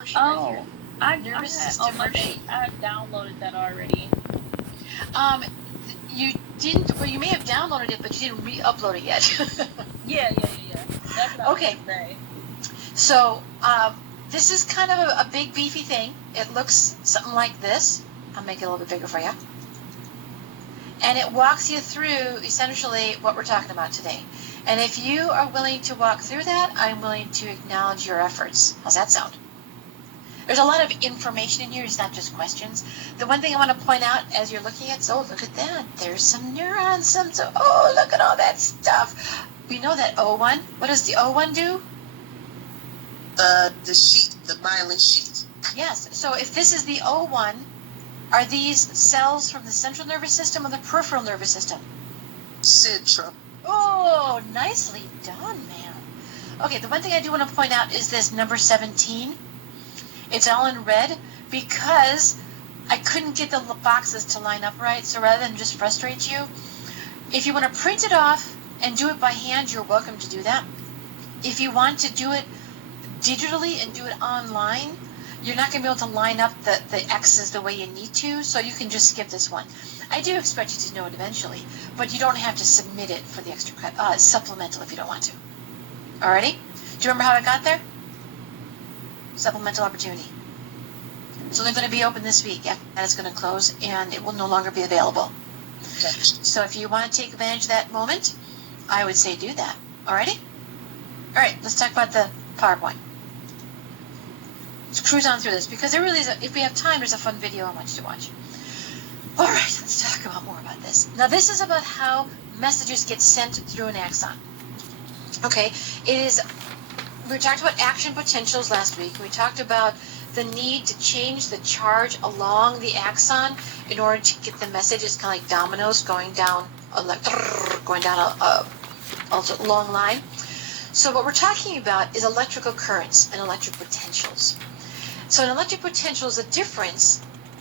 Oh, Nervous I had system on my worksheet. I had downloaded that already. You didn't, well, you may have downloaded it, but you didn't re-upload it yet. Yeah. That's what I was Okay. gonna say. So, this is kind of a big beefy thing. It looks something like this. I'll make it a little bit bigger for you. And it walks you through essentially what we're talking about today. And if you are willing to walk through that, I'm willing to acknowledge your efforts. How's that sound? There's a lot of information in here. It's not just questions. The one thing I want to point out as you're looking at, so look at that. There's some neurons. Oh, look at all that stuff. We know that O1. What does the O1 do? The sheet, the myelin sheet. Yes. So if this is the O1, are these cells from the central nervous system or the peripheral nervous system? Central. Oh, nicely done, man. Okay, the one thing I do want to point out is this number 17. It's all in red because I couldn't get the boxes to line up right. So rather than just frustrate you, if you want to print it off and do it by hand, you're welcome to do that. If you want to do it digitally and do it online, you're not going to be able to line up the X's the way you need to, so you can just skip this one. I do expect you to know it eventually, but you don't have to submit it for the extra supplemental if you don't want to. Alrighty? Do you remember how I got there? Supplemental opportunity. So they're going to be open this week, and it's going to close, and it will no longer be available. So if you want to take advantage of that moment, I would say do that. Alrighty? Alright, let's talk about the PowerPoint. Let's cruise on through this, because there really is, if we have time, there's a fun video I want you to watch. Alright, let's talk about more about this. Now this is about how messages get sent through an axon. Okay, we talked about action potentials last week. We talked about the need to change the charge along the axon in order to get the message. It's kind of like dominoes going down a long line. So what we're talking about is electrical currents and electric potentials. So an electric potential is a difference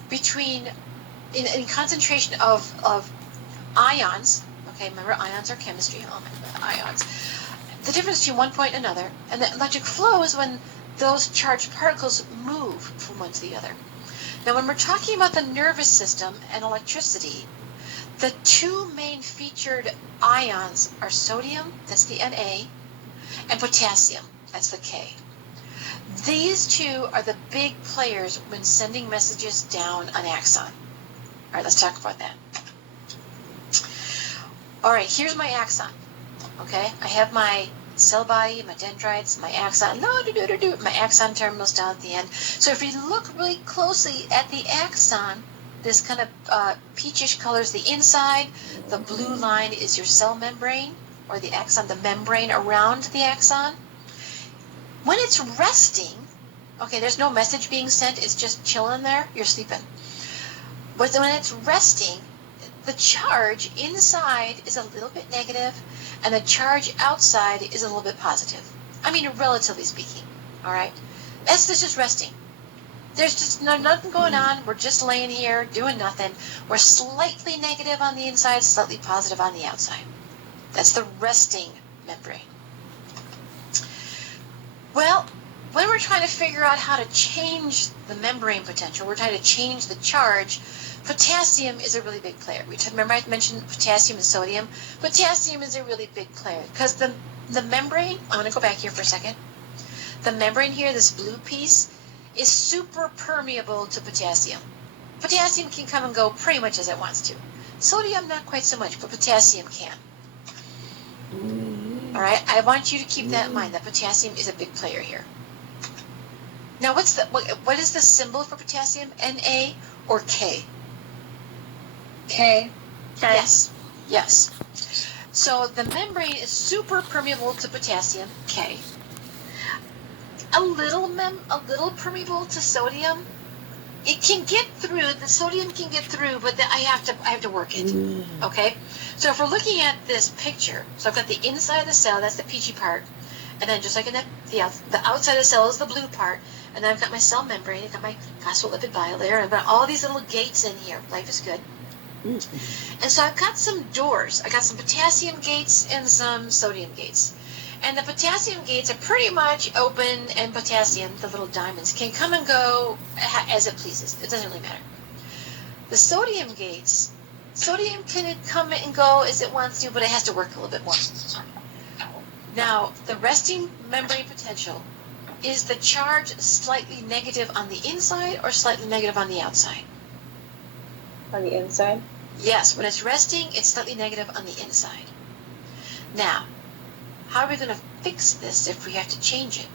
between, in concentration of ions. Okay, remember ions are chemistry. Oh my God, ions. The difference between one point and another, and the electric flow is when those charged particles move from one to the other. Now, when we're talking about the nervous system and electricity, the two main featured ions are sodium, that's the Na, and potassium, that's the K. These two are the big players when sending messages down an axon. All right, let's talk about that. All right, here's my axon. Okay, I have my cell body, my dendrites, my axon, my axon terminals down at the end. So if you look really closely at the axon, this kind of peachish color is the inside. The blue line is your cell membrane, or the axon, the membrane around the axon. When it's resting, okay, there's no message being sent, it's just chilling there, you're sleeping. But when it's resting, the charge inside is a little bit negative, and the charge outside is a little bit positive. I mean, relatively speaking, all right? That's just resting. There's just nothing going on. We're just laying here doing nothing. We're slightly negative on the inside, slightly positive on the outside. That's the resting membrane. Well, when we're trying to figure out how to change the membrane potential, we're trying to change the charge, potassium is a really big player. Remember I mentioned potassium and sodium? Potassium is a really big player because the membrane, I'm going to go back here for a second. The membrane here, this blue piece, is super permeable to potassium. Potassium can come and go pretty much as it wants to. Sodium, not quite so much, but potassium can. All right, I want you to keep that in mind, that potassium is a big player here. Now, what is the symbol for potassium? Na or K? K. Yes. So the membrane is super permeable to potassium, K. A little permeable to sodium. It can get through. The sodium can get through, but I have to work it. Okay. So if we're looking at this picture, so I've got the inside of the cell, that's the peachy part, and then just like in the outside of the cell is the blue part, and then I've got my cell membrane, I've got my phospholipid bilayer, I've got all these little gates in here. Life is good. And so I've got some doors. I got some potassium gates and some sodium gates. And the potassium gates are pretty much open, and potassium, the little diamonds, can come and go as it pleases. It doesn't really matter. The sodium gates, sodium can come and go as it wants to, but it has to work a little bit more. Now, the resting membrane potential, is the charge slightly negative on the inside or slightly negative on the outside? On the inside? Yes, when it's resting, it's slightly negative on the inside. Now, how are we going to fix this if we have to change it?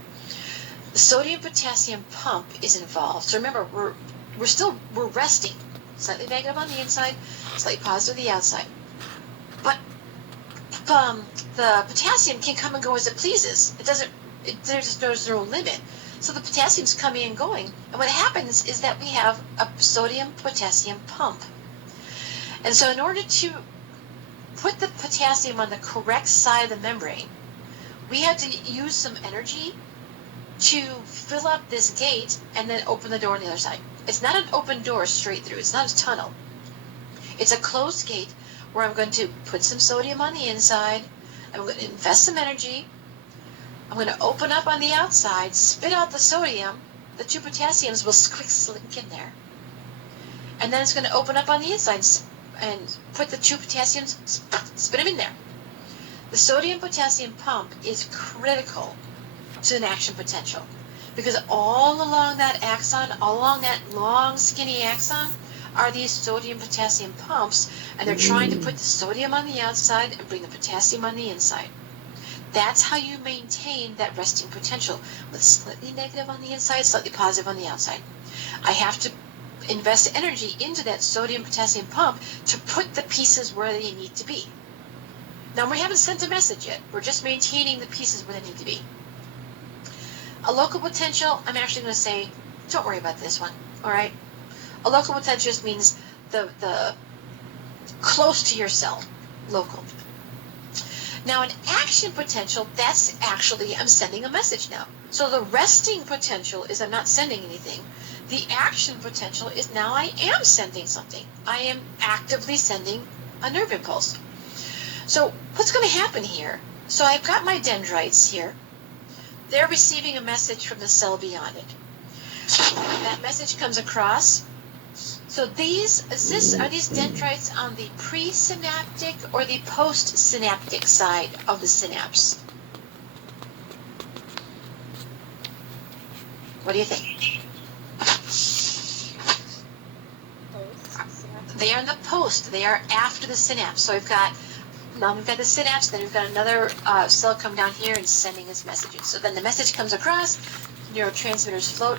The sodium-potassium pump is involved. So remember, we're resting. Slightly negative on the inside, slightly positive on the outside. But the potassium can come and go as it pleases. There's no limit. So the potassium's coming and going. And what happens is that we have a sodium-potassium pump. And so in order to put the potassium on the correct side of the membrane, we had to use some energy to fill up this gate and then open the door on the other side. It's not an open door straight through. It's not a tunnel. It's a closed gate where I'm going to put some sodium on the inside. I'm going to invest some energy. I'm going to open up on the outside, spit out the sodium. The two potassiums will quick slink in there. And then it's going to open up on the inside and put the two potassiums, spit them in there. The sodium-potassium pump is critical to an action potential because all along that axon, all along that long, skinny axon, are these sodium-potassium pumps, and they're trying to put the sodium on the outside and bring the potassium on the inside. That's how you maintain that resting potential, with slightly negative on the inside, slightly positive on the outside. I have to invest energy into that sodium-potassium pump to put the pieces where they need to be. Now, we haven't sent a message yet. We're just maintaining the pieces where they need to be. A local potential, I'm actually going to say, don't worry about this one, all right? A local potential just means the close to your cell, local. Now, an action potential, that's actually, I'm sending a message now. So the resting potential is I'm not sending anything. The action potential is now I am sending something. I am actively sending a nerve impulse. So what's going to happen here? So I've got my dendrites here. They're receiving a message from the cell beyond it. That message comes across. So are these dendrites on the presynaptic or the postsynaptic side of the synapse? What do you think? They are in the post. They are after the synapse. So we've got the synapse, then we've got another cell come down here and sending its messages. So then the message comes across, neurotransmitters float,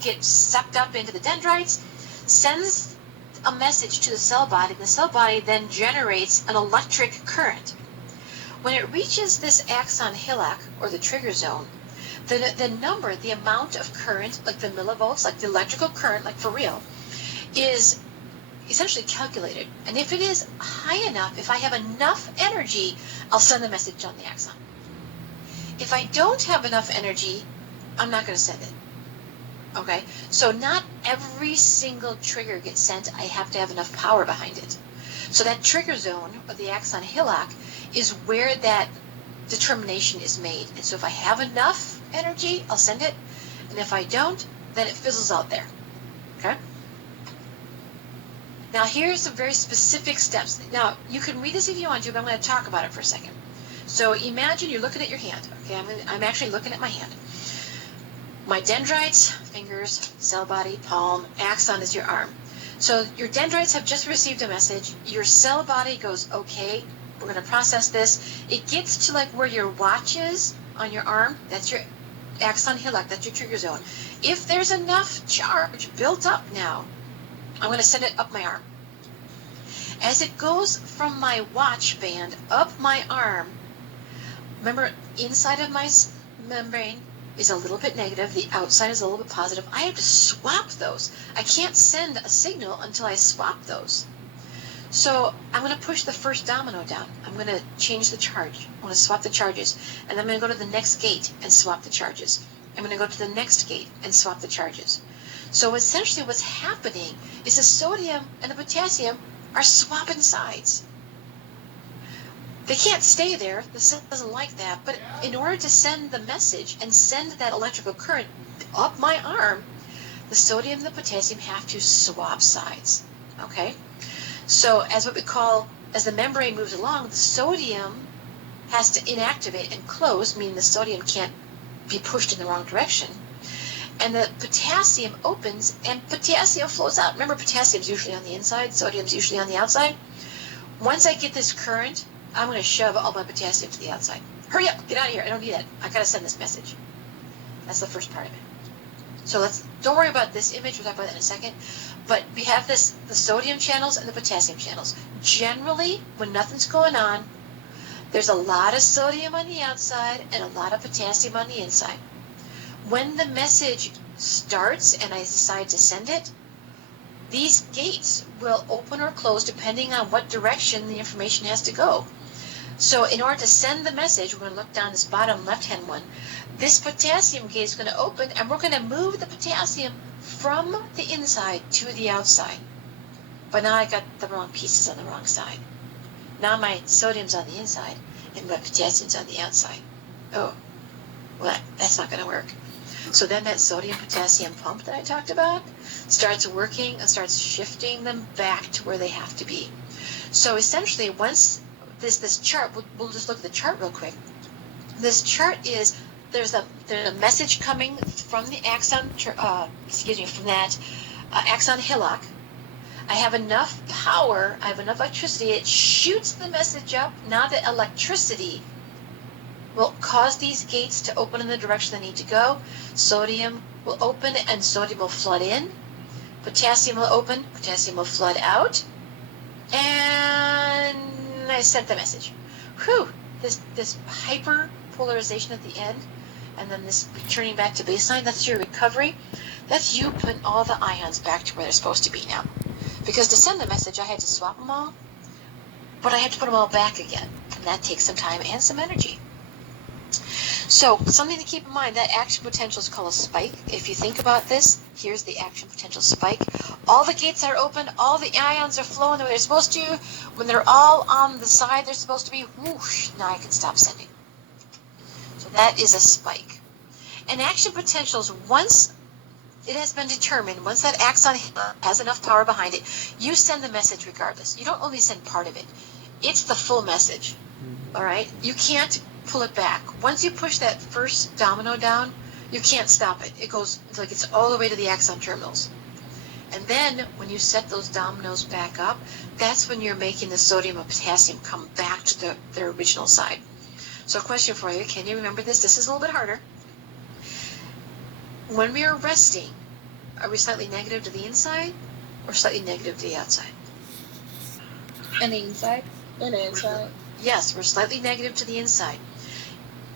get sucked up into the dendrites, sends a message to the cell body, and the cell body then generates an electric current. When it reaches this axon hillock, or the trigger zone, the amount of current, like the millivolts, like the electrical current, like for real, is essentially calculated. And if it is high enough, if I have enough energy, I'll send the message on the axon. If I don't have enough energy, I'm not going to send it. Okay? So not every single trigger gets sent. I have to have enough power behind it. So that trigger zone, or the axon hillock, is where that determination is made. And so if I have enough energy, I'll send it. And if I don't, then it fizzles out there. Okay? Now, here's some very specific steps. Now, you can read this if you want to, but I'm going to talk about it for a second. So imagine you're looking at your hand. Okay, I'm actually looking at my hand. My dendrites, fingers, cell body, palm, axon is your arm. So your dendrites have just received a message. Your cell body goes, okay, we're going to process this. It gets to like where your watch is on your arm. That's your axon hillock. That's your trigger zone. If there's enough charge built up now, I'm going to send it up my arm. As it goes from my watch band up my arm, remember, inside of my membrane is a little bit negative, the outside is a little bit positive. I have to swap those. I can't send a signal until I swap those. So I'm going to push the first domino down. I'm going to change the charge. I'm going to swap the charges. And I'm going to go to the next gate and swap the charges. I'm going to go to the next gate and swap the charges. So essentially what's happening is the sodium and the potassium are swapping sides. They can't stay there. The cell doesn't like that. But in order to send the message and send that electrical current up my arm, the sodium and the potassium have to swap sides. Okay? So as what we call, as the membrane moves along, the sodium has to inactivate and close, meaning the sodium can't be pushed in the wrong direction. And the potassium opens and potassium flows out. Remember, potassium's usually on the inside, sodium's usually on the outside. Once I get this current, I'm going to shove all my potassium to the outside. Hurry up, get out of here. I don't need that. I got to send this message. That's the first part of it. So don't worry about this image. We'll talk about that in a second. But we have the sodium channels and the potassium channels. Generally, when nothing's going on, there's a lot of sodium on the outside and a lot of potassium on the inside. When the message starts and I decide to send it, these gates will open or close depending on what direction the information has to go. So in order to send the message, we're going to look down this bottom left-hand one. This potassium gate is going to open, and we're going to move the potassium from the inside to the outside. But now I got the wrong pieces on the wrong side. Now my sodium's on the inside, and my potassium's on the outside. Oh, well, that's not going to work. So then that sodium-potassium pump that I talked about starts working and starts shifting them back to where they have to be. So essentially, once this chart, we'll just look at the chart real quick. This chart is, there's a message coming from the axon, from that axon hillock. I have enough power, I have enough electricity, it shoots the message up. Now the electricity will cause these gates to open in the direction they need to go. Sodium will open and sodium will flood in. Potassium will open, potassium will flood out. And I sent the message. Whew, this hyperpolarization at the end, and then this returning back to baseline, that's your recovery. That's you putting all the ions back to where they're supposed to be now. Because to send the message, I had to swap them all, but I had to put them all back again. And that takes some time and some energy. So something to keep in mind, that action potential is called a spike. If you think about this, here's the action potential spike. All the gates are open, all the ions are flowing the way they're supposed to. When they're all on the side they're supposed to be, whoosh, now I can stop sending. So that is a spike. And action potentials, once it has been determined, once that axon has enough power behind it, you send the message regardless. You don't only send part of it. It's the full message. All right? You can't pull it back. Once you push that first domino down, you can't stop it. It goes like it's all the way to the axon terminals. And then when you set those dominoes back up, that's when you're making the sodium and potassium come back to their original side. So a question for you, can you remember this? This is a little bit harder. When we are resting, are we slightly negative to the inside or slightly negative to the outside? And the inside? And the inside. Yes, we're slightly negative to the inside.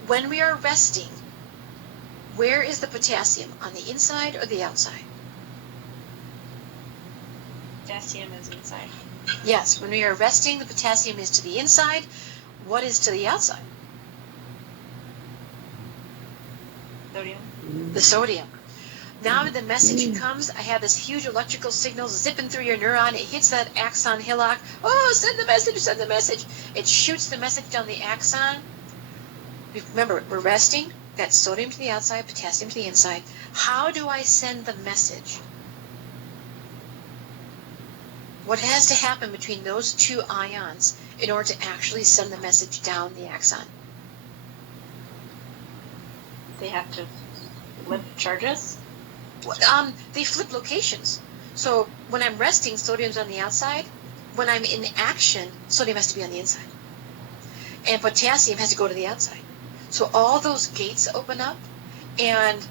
When we are resting, where is the potassium? On the inside or the outside? Potassium is inside. Yes, when we are resting, the potassium is to the inside. What is to the outside? Sodium. The sodium. Now the message comes, I have this huge electrical signal zipping through your neuron. It hits that axon hillock. Oh, send the message, send the message. It shoots the message down the axon. Remember, we're resting. Got sodium to the outside, potassium to the inside. How do I send the message? What has to happen between those two ions in order to actually send the message down the axon? They have to flip charges? They flip locations. So when I'm resting, sodium's on the outside. When I'm in action, sodium has to be on the inside. And potassium has to go to the outside. So all those gates open up and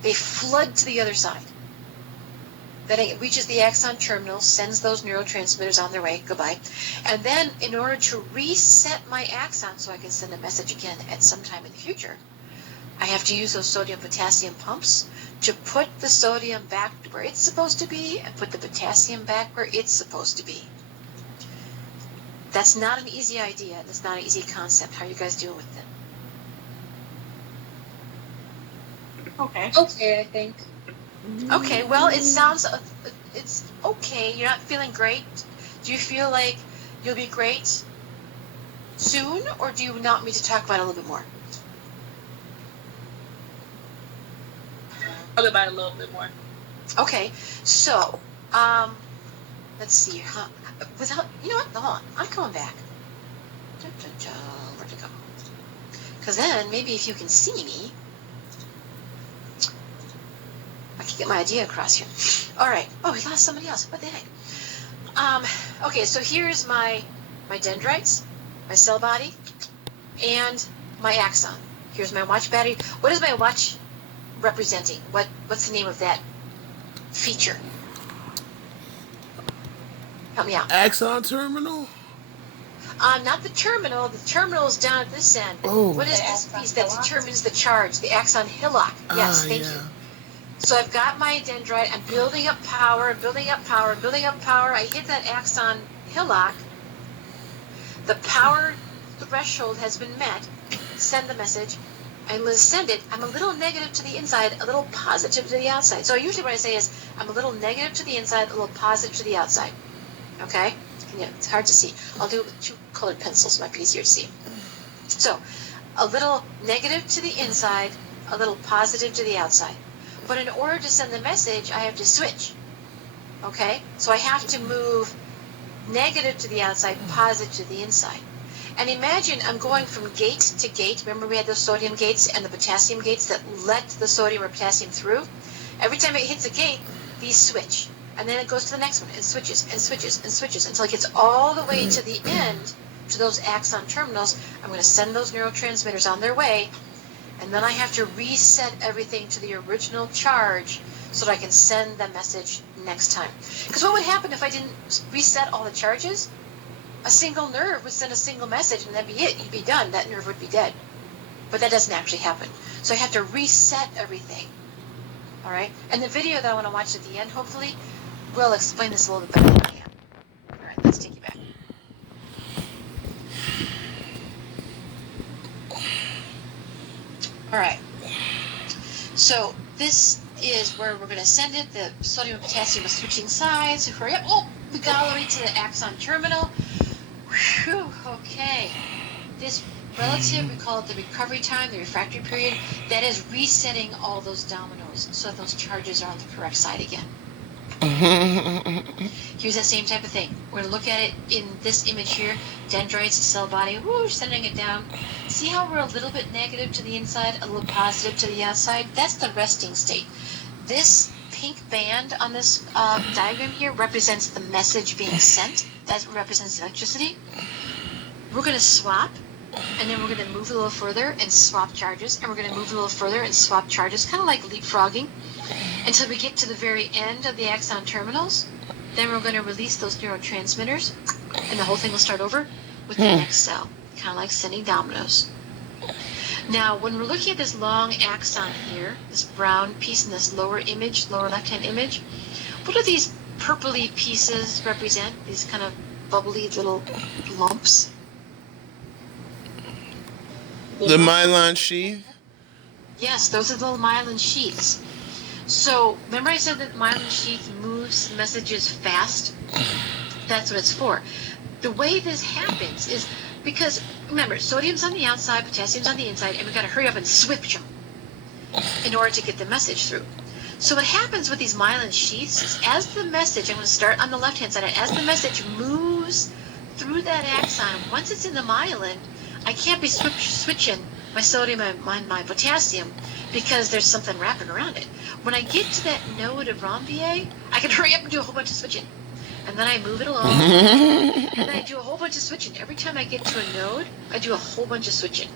they flood to the other side. Then it reaches the axon terminal, sends those neurotransmitters on their way, goodbye. And then in order to reset my axon so I can send a message again at some time in the future, I have to use those sodium-potassium pumps to put the sodium back where it's supposed to be and put the potassium back where it's supposed to be. That's not an easy idea. That's not an easy concept. How are you guys doing with it? Okay. Okay, I think. Okay, well, it sounds, it's okay. You're not feeling great. Do you feel like you'll be great? soon, or do you want me to talk about it a little bit more? Talk about it a little bit more. Okay, so, let's see, huh? Without, you know what? Hold on, I'm coming back. Where'd it go? Because then, maybe if you can see me, I can get my idea across here. All right. Oh, we lost somebody else. What the heck? Okay, so here's my dendrites, my cell body, and my axon. Here's my watch battery. What is my watch representing? What's the name of that feature? Help me out. Axon terminal? Not the terminal. The terminal is down at this end. Oh. What is The this axon piece that hillock? determines the charge? The axon hillock. Yes, thank you. So I've got my dendrite. I'm building up power, building up power, building up power. I hit that axon hillock. The power threshold has been met. Send the message. I'm going to send it. I'm a little negative to the inside, a little positive to the outside. So usually what I say is I'm a little negative to the inside, a little positive to the outside. Okay? Yeah, it's hard to see. I'll do it with two colored pencils. It might be easier to see. So a little negative to the inside, a little positive to the outside. But in order to send the message, I have to switch. Okay? So I have to move negative to the outside, positive to the inside. And imagine I'm going from gate to gate. Remember we had those sodium gates and the potassium gates that let the sodium or potassium through? Every time it hits a gate, these switch. And then it goes to the next one and switches and switches and switches until it gets all the way to the end, to those axon terminals. I'm going to send those neurotransmitters on their way. And then I have to reset everything to the original charge so that I can send the message next time. Because what would happen if I didn't reset all the charges? A single nerve would send a single message and that'd be it. You'd be done. That nerve would be dead. But that doesn't actually happen. So I have to reset everything. All right? And the video that I want to watch at the end, hopefully, will explain this a little bit better than I can. All right, let's take you back. All right. So this is where we're going to send it. The sodium and potassium are switching sides. So hurry up. Oh, we got all the way to the axon terminal. Whew, okay. This relative, we call it the recovery time, the refractory period. That is resetting all those dominoes so that those charges are on the correct side again. Here's that same type of thing. We're going to look at it in this image here. Dendrites, cell body, whoo, sending it down. See how we're a little bit negative to the inside, a little positive to the outside? That's the resting state. This pink band on this diagram here represents the message being sent. That represents electricity. We're going to swap, and then we're going to move a little further and swap charges, and we're going to move a little further and swap charges, kind of like leapfrogging, until we get to the very end of the axon terminals. Then we're going to release those neurotransmitters, and the whole thing will start over with the next cell, kind of like sending dominoes. Now, when we're looking at this long axon here, this brown piece in this lower image, lower left-hand image, what do these purpley pieces represent? These kind of bubbly little lumps? The myelin sheath? Yes, those are the little myelin sheaths. So, remember I said that myelin sheath moves messages fast? That's what it's for. The way this happens is because, remember, sodium's on the outside, potassium's on the inside, and we've got to hurry up and switch them in order to get the message through. So what happens with these myelin sheaths is as the message, I'm going to start on the left-hand side, as the message moves through that axon, once it's in the myelin, I can't be switching my sodium and my potassium because there's something wrapping around it. When I get to that node of Rambier, I can hurry up and do a whole bunch of switching. And then I move it along, and then I do a whole bunch of switching. Every time I get to a node, I do a whole bunch of switching.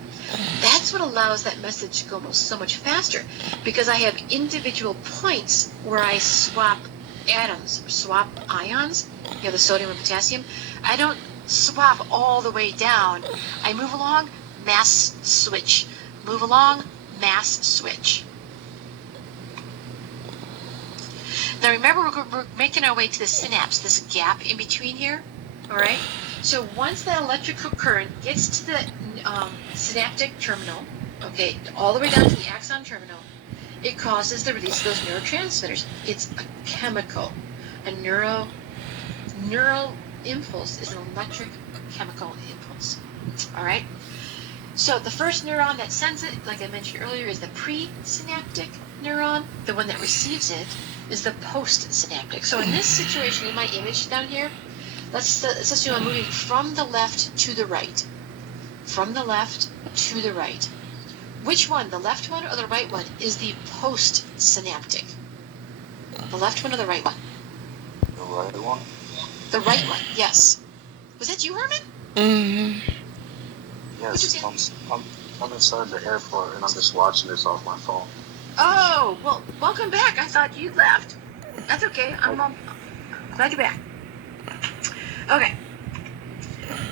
That's what allows that message to go so much faster, because I have individual points where I swap atoms, or swap ions, you know, the sodium and potassium. I don't swap all the way down. I move along, mass switch. Move along, mass switch. Now remember, we're making our way to the synapse, this gap in between here, all right? So once that electrical current gets to the synaptic terminal, okay, all the way down to the axon terminal, it causes the release of those neurotransmitters. It's a chemical. A neural impulse is an electric chemical impulse. All right? So the first neuron that sends it, like I mentioned earlier, is the presynaptic neuron. The one that receives it is the postsynaptic. So in this situation, in my image down here, let's assume I'm moving from the left to the right. From the left to the right. Which one, the left one or the right one, is the postsynaptic? The left one or the right one? The right one? The right one, yes. Was that you, Herman? Mm-hmm. Yes, I'm inside the airport and I'm just watching this off my phone. Oh, well, welcome back. I thought you left. That's okay. I'm glad you're back. Okay.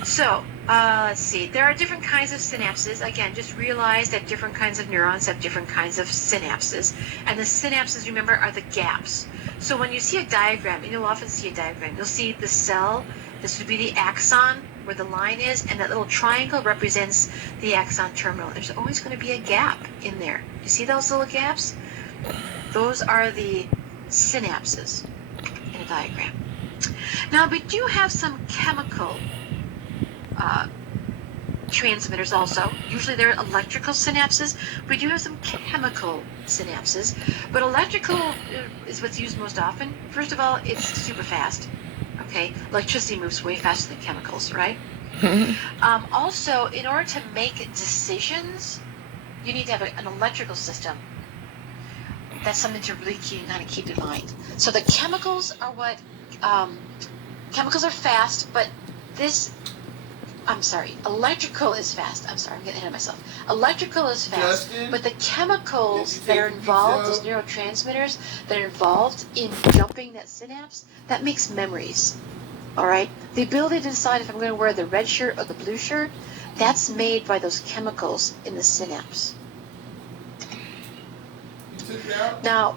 So, let's see. There are different kinds of synapses. Again, just realize that different kinds of neurons have different kinds of synapses. And the synapses, remember, are the gaps. So when you see a diagram, and you'll often see a diagram, you'll see the cell. This would be the axon, where the line is, and that little triangle represents the axon terminal. There's always going to be a gap in there. You see those little gaps? Those are the synapses in a diagram. Now, we do have some chemical transmitters also. Usually they're electrical synapses. We do have some chemical synapses, but electrical is what's used most often. First of all, it's super fast. Okay, electricity moves way faster than chemicals, right? Also, in order to make decisions, you need to have an electrical system. That's something to really kind of keep in mind. So the chemicals are what, chemicals are fast, but electrical is fast. I'm sorry, I'm getting ahead of myself. Electrical is fast, but the chemicals that are involved, those neurotransmitters that are involved in jumping that synapse, that makes memories. All right? The ability to decide if I'm going to wear the red shirt or the blue shirt, that's made by those chemicals in the synapse. Now,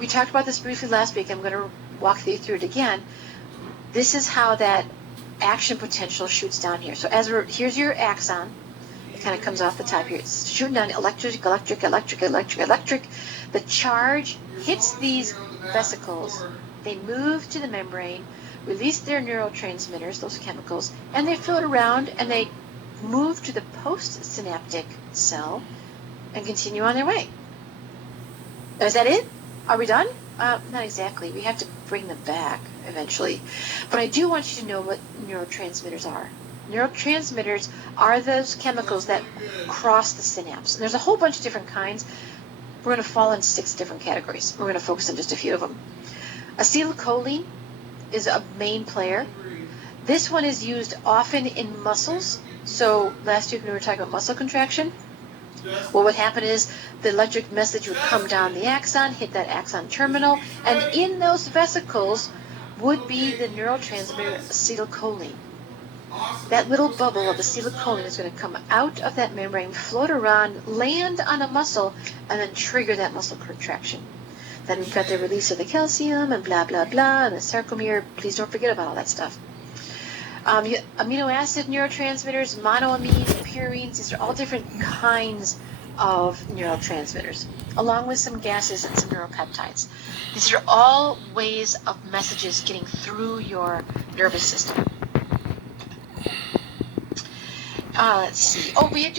we talked about this briefly last week. I'm going to walk you through it again. This is how that action potential shoots down here. So here's your axon. It kind of comes off the top here. It's shooting down electric. The charge hits these vesicles. They move to the membrane, release their neurotransmitters, those chemicals, and they float around and they move to the postsynaptic cell and continue on their way. Is that it? Are we done? Not exactly. We have to bring them back eventually. But I do want you to know what neurotransmitters are. Neurotransmitters are those chemicals that cross the synapse. And there's a whole bunch of different kinds. We're going to fall in 6 different categories. We're going to focus on just a few of them. Acetylcholine is a main player. This one is used often in muscles. So last week we were talking about muscle contraction. Well, what happened is the electric message would come down the axon, hit that axon terminal, and in those vesicles would be the neurotransmitter acetylcholine. That little bubble of acetylcholine is going to come out of that membrane, float around, land on a muscle, and then trigger that muscle contraction. Then we've got the release of the calcium and blah, blah, blah, and the sarcomere. Please don't forget about all that stuff. Amino acid neurotransmitters, monoamines, purines, these are all different kinds of neurotransmitters, along with some gases and some neuropeptides. These are all ways of messages getting through your nervous system. Let's see. Oh, we